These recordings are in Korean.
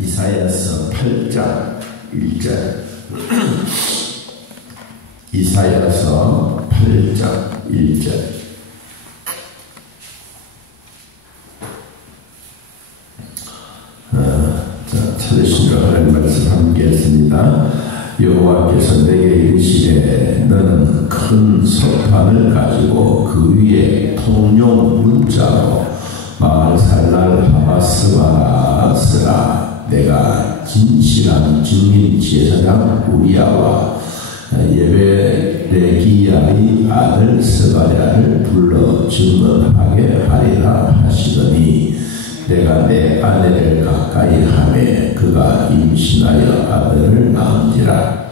이사야서 8장 1절. 이사야서 8장 1절. 찾으신 하나님 말씀 함께 했습니다. 여호와께서 내게 이르시되 너는 큰 석판을 가지고 그 위에 통용 문자로 마을살날 하마스바라 쓰라. 내가 진실한 증인 제사장 우리야와 예베레기야의 아들 스가랴를 불러 증언하게 하리라 하시더니 내가 내 아내를 가까이 하매 그가 임신하여 아들을 낳은지라.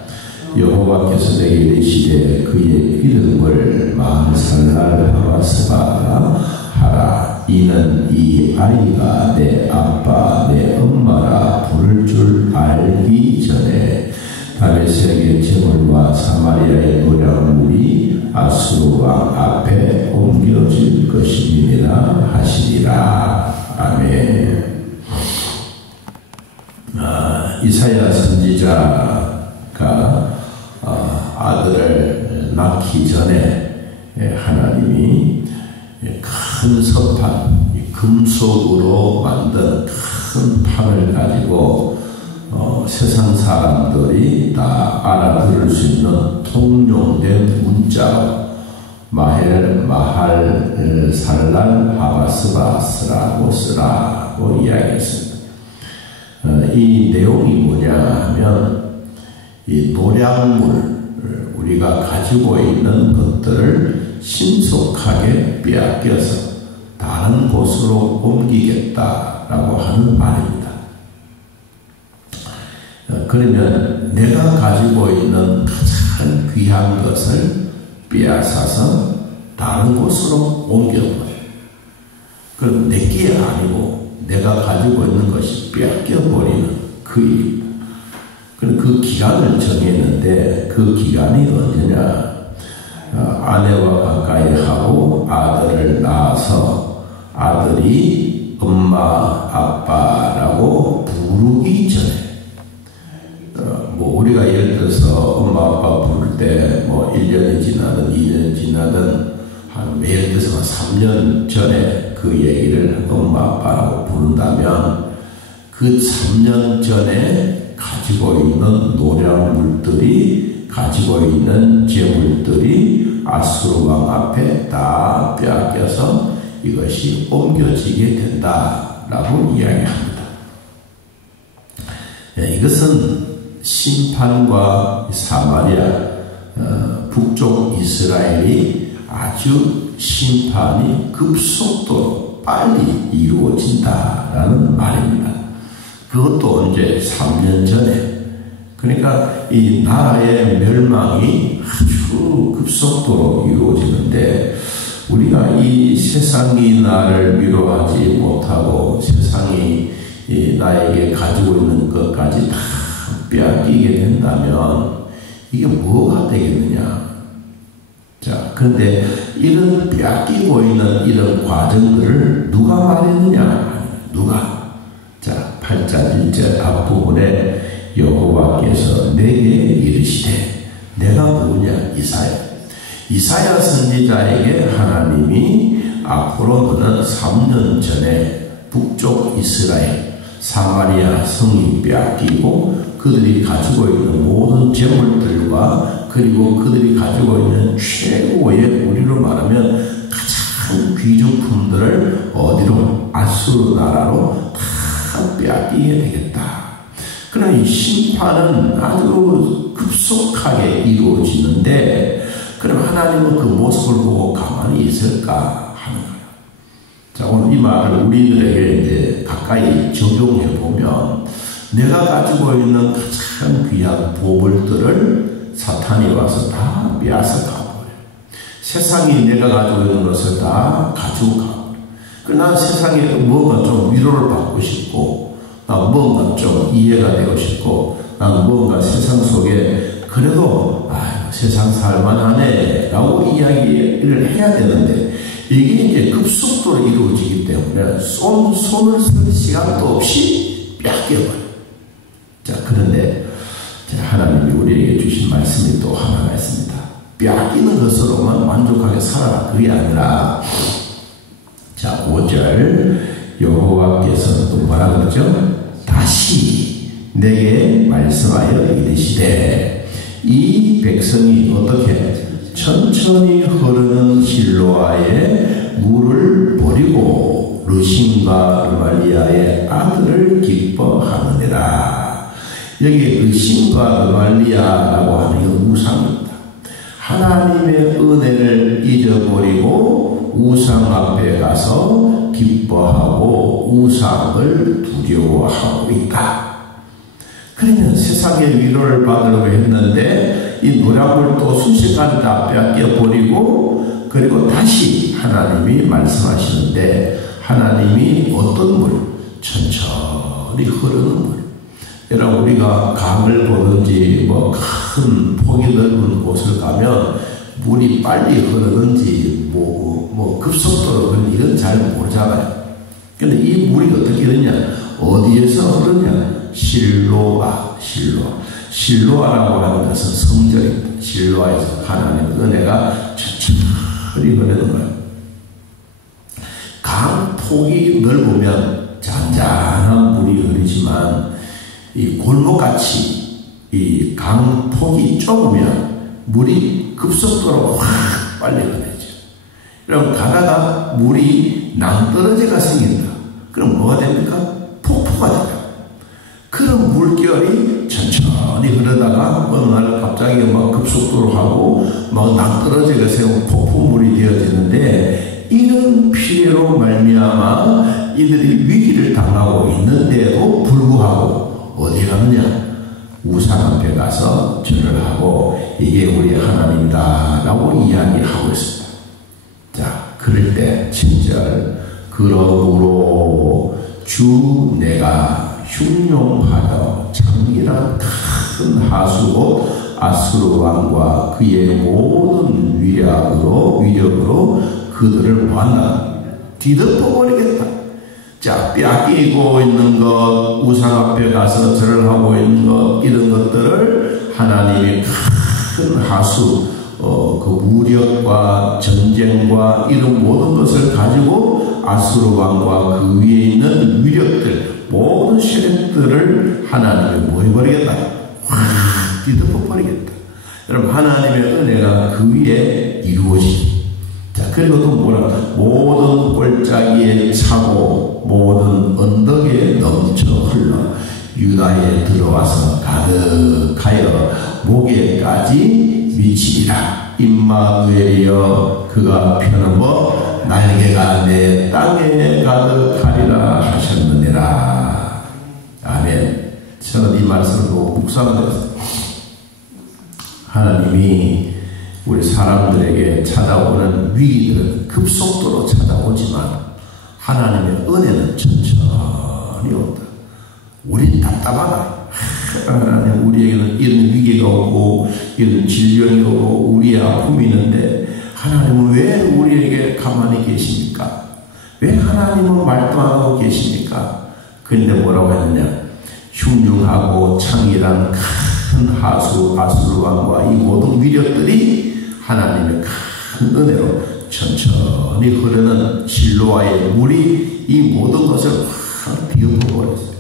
여호와께서 내게 이르시되 그의 이름을 마을살날 하마스바라 하라. 이는 이 아이가 내 아빠 내 엄마라 부를 줄 알기 전에 다메섹의 제물과 사마리아의 노략물이 아수르 왕 앞에 옮겨질 것임이니라 하시리라. 아멘. 이사야 선지자가 아들을 낳기 전에 하나님이 큰 석판, 금속으로 만든 큰 판을 가지고 세상 사람들이 다 알아들을 수 있는 통용된 문자로 마할살날 하마스바스라고 쓰라고 이야기했습니다. 이 내용이 뭐냐 하면 이 노략물, 우리가 가지고 있는 것들을 신속하게 빼앗겨서 다른 곳으로 옮기겠다라고 하는 말입니다. 그러면 내가 가지고 있는 가장 귀한 것을 빼앗아서 다른 곳으로 옮겨버려요. 그럼 내게 아니고 내가 가지고 있는 것이 빼앗겨버리는 그 일입니다. 그럼 그 기간을 정했는데 그 기간이 언제냐? 아내와 가까이 하고 아들을 낳아서 아들이 엄마 아빠라고 부르기 전에, 우리가 예를 들어서 엄마 아빠 부를 때 1년이 지나든 2년이 지나든 예를 들어서 3년 전에 그 얘기를 엄마 아빠라고 부른다면 그 3년 전에 가지고 있는 노량물들이 가지고 있는 재물들이 아수르 왕 앞에 다 빼앗겨서 이것이 옮겨지게 된다라고 이야기합니다. 이것은 심판과 사마리아 북쪽 이스라엘이 아주 심판이 급속도로 빨리 이루어진다라는 말입니다. 그것도 언제 3년 전에. 그러니까 이 나라의 멸망이 아주 급속도로 이루어지는데 우리가 이 세상이 나를 위로하지 못하고 세상이 나에게 가지고 있는 것까지 다 빼앗기게 된다면 이게 뭐가 되겠느냐. 자, 그런데 이런 빼앗기고 있는 이런 과정들을 누가 말했느냐? 누가? 자, 8절 1절 앞부분에 여호와께서 내게 이르시되, 내가 누구냐? 이사야 선지자에게 하나님이 앞으로 너는 3년 전에 북쪽 이스라엘 사마리아 성이 빼앗기고 그들이 가지고 있는 모든 재물들과 그리고 그들이 가지고 있는 최고의, 우리로 말하면 가장 귀중품들을 어디로? 아수르 나라로 다 빼앗기게 되겠다. 그러나 이 심판은 아주 급속하게 이루어지는데 그럼 하나님은 그 모습을 보고 가만히 있을까 하는 거예요. 자, 오늘 이 말을 우리들에게 이제 가까이 적용해 보면 내가 가지고 있는 가장 귀한 보물들을 사탄이 와서 다 빼앗아 가버려요. 세상이 내가 가지고 있는 것을 다 가지고 가버려요. 그러나 세상에 뭔가 좀 위로를 받고 싶고, 뭔가 좀 이해가 되고 싶고, 나는 뭔가 세상 속에 그래도 세상 살만하네 라고 이야기를 해야 되는데 이게 이제 급속도로 이루어지기 때문에 손을 쓸 시간도 없이 뺏겨버려요. 자, 그런데 하나님이 우리에게 주신 말씀이 또 하나가 있습니다. 빼앗기는 것으로만 만족하게 살아라. 그게 아니라, 자, 5절 여호와께서 또 뭐라 그러죠? 다시 내게 말씀하여 이르시되, 이 백성이 어떻게 천천히 흐르는 실로아에 물을 버리고 르신과 르말리아의 아들을 기뻐하느니라. 여기 르신과 르말리아라고 하는 이 우상입니다. 하나님의 은혜를 잊어버리고 우상 앞에 가서 기뻐하고 우상을 두려워하고 있다. 그러면 세상의 위로를 받으려고 했는데 이 노량물도 순식간에 다 빼앗겨버리고, 그리고 다시 하나님이 말씀하시는데 하나님이 어떤 물? 천천히 흐르는 물. 여러분, 우리가 강을 보든지 큰 폭이 넓은 곳을 가면 물이 빨리 흐르는지 급속도로 흐르는지 이건 잘 모르잖아요. 근데 이 물이 어떻게 흐르냐? 어디에서 흐르냐? 실로아라고 하는 것은 성전입니다. 실로아에서 하나님의 은혜가 천천히 흐르는 거예요. 강 폭이 넓으면 잔잔한 물이 흐르지만 이 골목같이 이 강 폭이 좁으면 물이 급속도로 확 빨리 흐르죠. 그럼 가다가 물이 낭떠러지가 생긴다. 그럼 뭐가 됩니까? 폭포가 됩니다. 그런 물결이 천천히 흐르다가 어느 날 갑자기 급속도로 하고 낭떠러지가 세운 폭포물이 되어지는데, 이런 피해로 말미암아 이들이 위기를 당하고 있는데도 불구하고 어디 가느냐? 우상 앞에 가서 절을 하고 이게 우리 하나님이다 라고 이야기하고 있습니다. 자, 그럴 때 7절 그러므로 주 내가 흉용하여 장기란 큰 하수고 아수르 왕과 그의 모든 위력으로 그들을 완전 뒤덮어버리겠다. 자, 빼앗기고 있는 것, 우상 앞에 가서 절을 하고 있는 것, 이런 것들을 하나님이 큰 하수, 그 무력과 전쟁과 이런 모든 것을 가지고 아수르 왕과 그 위에 있는 위력들, 모든 세력들을 하나님이 뭐 해버리겠다? 확 뒤덮어버리겠다. 여러분, 하나님의 은혜가 그 위에 이루어지기. 자, 그리고 또 뭐라? 모든 골짜기에 차고 모든 언덕에 넘쳐 흘러 유다에 들어와서 가득하여 목에까지 미치리라. 임마누엘이여 그가 펴는 법 날개가 내 땅에 가득하리라 하셨느니라. 아멘. 저는 이 말씀을 보고 묵상을 했어요. 하나님이 우리 사람들에게 찾아오는 위기들은 급속도로 찾아오지만 하나님의 은혜는 천천히 온다. 우린 답답하다. 하나님, 우리에게는 이런 위기가 오고 이런 질병이 오고 우리의 아픔이 있는데 하나님은 왜 우리에게 가만히 계십니까? 왜 하나님은 말도 안 하고 계십니까? 그런데 뭐라고 했느냐? 흉흉하고 창이란 큰 아수르 왕과 이 모든 위력들이 하나님의 큰 은혜로 천천히 흐르는 실로아의 물이 이 모든 것을 확 뒤엎어버렸어요.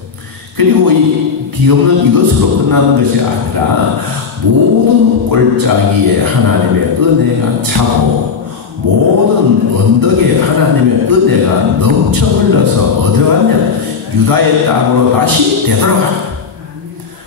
그리고 이 뒤엎는 이것으로 끝나는 것이 아니라 모든 골짜기에 하나님의 은혜가 차고 모든 언덕에 하나님의 은혜가 넘쳐 흘러서 어디 갔냐? 유다의 땅으로 다시 되돌아가.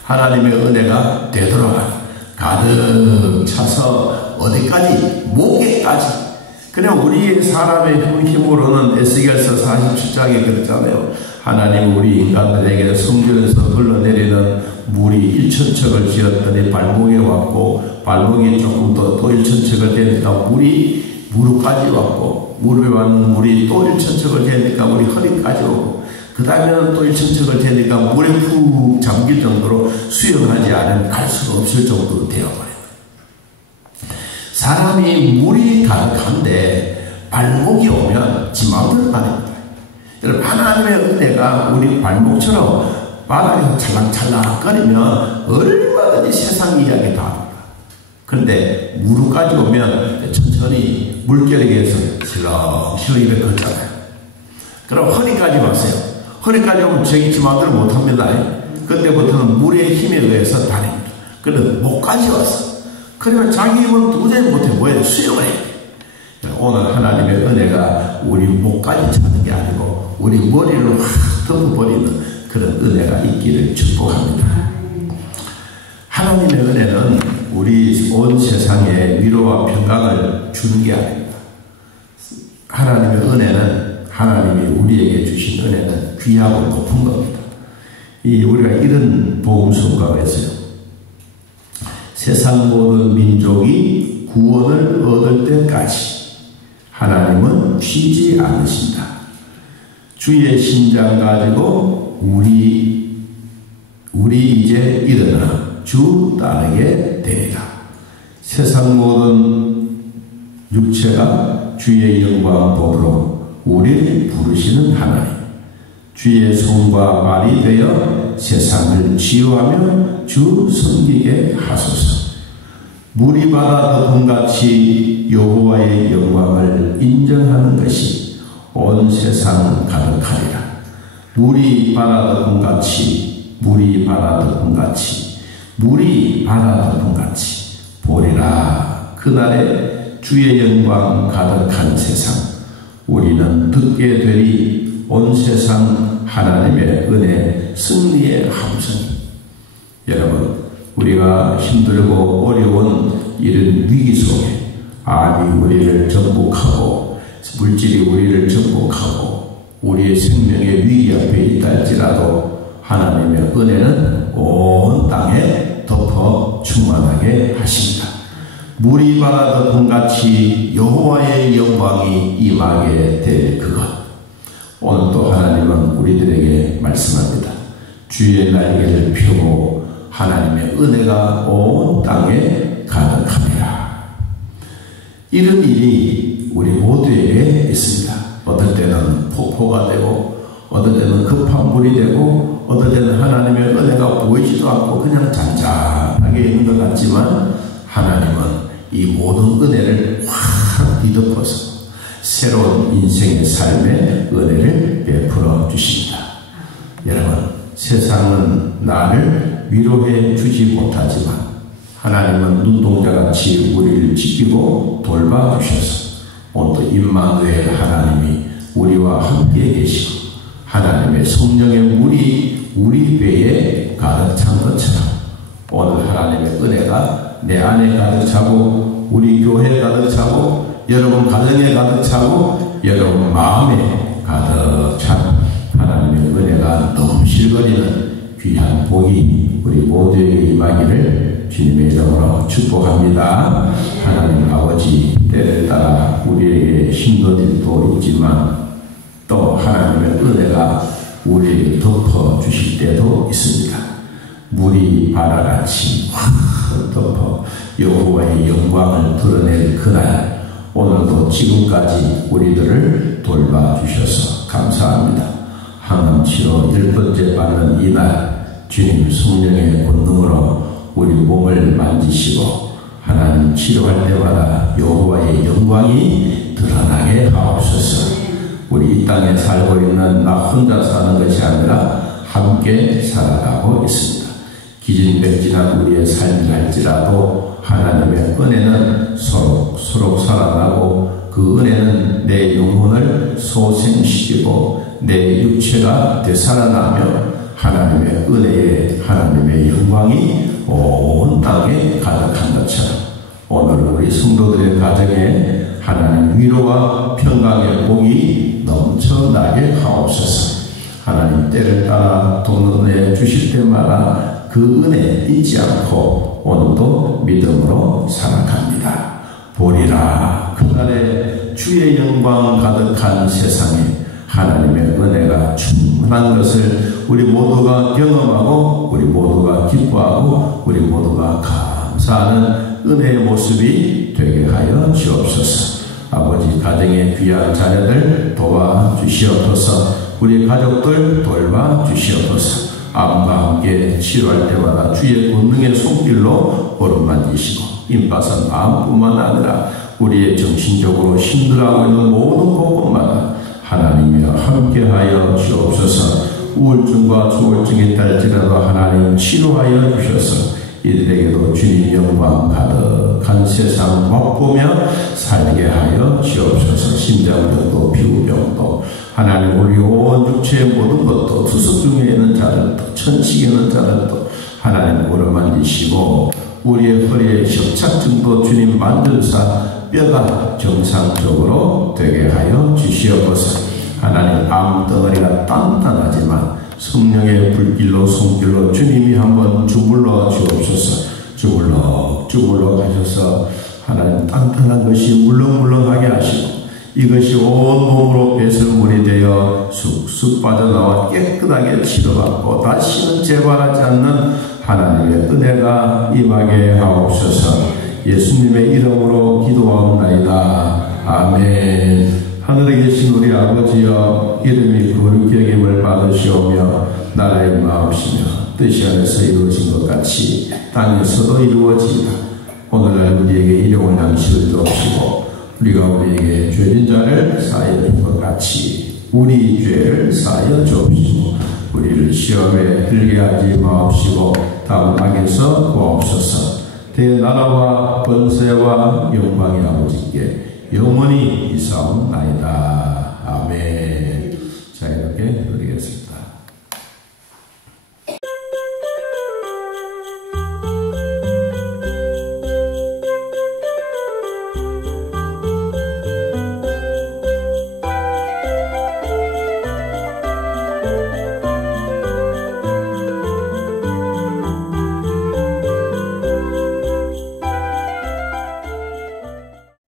하나님의 은혜가 되돌아가. 가득 차서 어디까지? 목에까지. 그냥 우리 사람의 힘으로는 에스겔서 47장에 그랬잖아요. 하나님 우리 인간들에게 성전에서 흘러내리는 물이 1,000척을 지었더니 발목에 왔고 발목이 조금 더 1,000척을 되니까 물이 무릎까지 왔고 무릎에 왔는 물이 또 1,000척을 되니까 우리 허리까지 오고 그 다음에는 또 1,000척을 되니까 물에 푹 잠길 정도로 수영하지 않으면 갈 수가 없을 정도로 되어버려요. 사람이 물이 가득한데 발목이 오면 지 마음대로 가는 여러분, 하나님의 은혜가 우리 발목처럼 바닥에서 찰랑찰랑거리면 얼마든지 세상 이야기 다 합니다. 그런데 무릎까지 오면 천천히 물결에 의해서 실렁실렁 이렇게 걷잖아요. 그럼 허리까지 왔어요. 허리까지 오면 저기 마음대로 못합니다. 그때부터는 물의 힘에 의해서 다닙니다. 그런데 목까지 왔어. 그러면 자기 힘은 도저히 못해. 뭐예요? 수영을 해. 오늘 하나님의 은혜가 우리 목까지 차는 게 아니고 우리 머리를 확 덮어버리는 그런 은혜가 있기를 축복합니다. 하나님의 은혜는 우리 온 세상에 위로와 평강을 주는 게 아닙니다. 하나님의 은혜는 하나님이 우리에게 주신 은혜는 귀하고 높은 겁니다. 우리가 이런 복음 가운데서요. 세상 모든 민족이 구원을 얻을 때까지 하나님은 쉬지 않으신다. 주의 심장 가지고 우리 이제 일어나 주 따르게 되리라. 세상 모든 육체가 주의 영광 보도록 우리를 부르시는 하나님, 주의 손과 말이 되어 세상을 치유하며 주 섬기게 하소서. 물이 바다 덮음같이 여호와의 영광을 인정하는 것이 온 세상 가득하리라. 물이 바다 덮음같이 물이 바다 덮음같이 물이 바다 덮음같이 보리라. 그날에 주의 영광 가득한 세상 우리는 듣게 되리. 온 세상 하나님의 은혜 승리의 함성. 여러분, 우리가 힘들고 어려운 이런 위기 속에 암이 우리를 정복하고 물질이 우리를 정복하고 우리의 생명의 위기 앞에 있다 할지라도 하나님의 은혜는 온 땅에 덮어 충만하게 하십니다. 물이 바다 덮음같이 여호와의 영광이 임하게 될 그것. 오늘 또 하나님은 우리들에게 말씀합니다. 주의 날개를 펴고 하나님의 은혜가 온 땅에 가득합니다. 이런 일이 우리 모두에게 있습니다. 어떨 때는 폭포가 되고 어떨 때는 급한 물이 되고 어떨 때는 하나님의 은혜가 보이지도 않고 그냥 잔잔하게 있는 것 같지만 하나님은 이 모든 은혜를 확 뒤덮어서 새로운 인생의 삶의 은혜를 베풀어 주십니다. 여러분, 세상은 나를 위로해 주지 못하지만 하나님은 눈동자같이 우리를 지키고 돌봐주셔서 오늘도 임마누엘 하나님이 우리와 함께 계시고 하나님의 성령의 물이 우리 배에 가득 찬 것처럼 오늘 하나님의 은혜가 내 안에 가득 차고 우리 교회에 가득 차고 여러분 가정에 가득 차고 여러분 마음에 가득 찬 하나님의 은혜가 넘실거리는 귀한 복이 우리 모두에게 임하기를 주님의 이름으로 축복합니다. 하나님 아버지, 때를 따라 우리에게 힘든 일도 있지만 또 하나님의 은혜가 우리에게 덮어주실 때도 있습니다. 물이 바다같이 확 덮어 여호와의 영광을 드러낼 그날, 오늘도 지금까지 우리들을 돌봐주셔서 감사합니다. 항암치료 10번째 받는 이날 주님 성령의 권능으로 우리 몸을 만지시고 하나님 치료할 때마다 여호와의 영광이 드러나게 하옵소서. 우리 이 땅에 살고 있는 나 혼자 사는 것이 아니라 함께 살아가고 있습니다. 기진맥진한 우리의 삶이랄지라도 하나님의 은혜는 서로 살아나고 그 은혜는 내 영혼을 소생시키고 내 육체가 되살아나며 하나님의 은혜에 하나님의 영광이 온 땅에 가득한 것처럼 오늘 우리 성도들의 가정에 하나님 위로와 평강의 복이 넘쳐나게 하옵소서. 하나님 때를 따라 돈 은혜 주실 때마다 그 은혜 잊지 않고 오늘도 믿음으로 살아갑니다. 보리라 그날에 주의 영광 가득한 세상에 하나님의 은혜가 충만한 것을 우리 모두가 경험하고 우리 모두가 기뻐하고 우리 모두가 감사하는 은혜의 모습이 되게 하여 주옵소서. 아버지, 가정의 귀한 자녀들 도와주시옵소서. 우리 가족들 돌봐주시옵소서. 암과 함께 치료할 때마다 주의 권능의 손길로 어루만지시고 임파선 마음뿐만 아니라 우리의 정신적으로 힘들어하고 있는 모든 곳곳마다 하나님이여 함께하여 주옵소서. 우울증과 조울증이 딸지라도 하나님 치료하여 주셔서 이들에게도 주님 영광 가득한 세상 맛보며 살게 하여 주옵소서. 심장병도 피부병도 하나님 우리 온 육체의 모든 것도 투석 중에 있는 자들도 천식에 있는 자들도 하나님 어루만지시고 우리의 허리의 협착증도 주님 만들사 뼈가 정상적으로 되게 하여 주시옵소서. 하나님 암덩어리가 단단하지만 성령의 불길로 손길로 주님이 한번 주물러 주옵소서. 주물러 가셔서 하나님 단단한 것이 물렁물렁하게 하시고 이것이 온 몸으로 배설물이 되어 쑥쑥 빠져나와 깨끗하게 치료받고 다시는 재발하지 않는 하나님의 은혜가 임하게 하옵소서. 예수님의 이름으로 기도하옵나이다. 아멘. 하늘에 계신 우리 아버지여, 이름이 거룩히 여김을 받으시오며 나라의 마음이시며 뜻이 안에서 이루어진 것 같이 땅에서도 이루어지이다. 오늘날 우리에게 일용할 양식을 주옵시고 우리가 우리에게 죄진 자를 사하여 준 것 같이 우리 죄를 사하여 주옵시고 우리를 시험에 들게 하지 마옵시고 다음 악에서 구하옵소서. 대나라와 권세와 영광이 아버지께 영원히 이사옵나이다.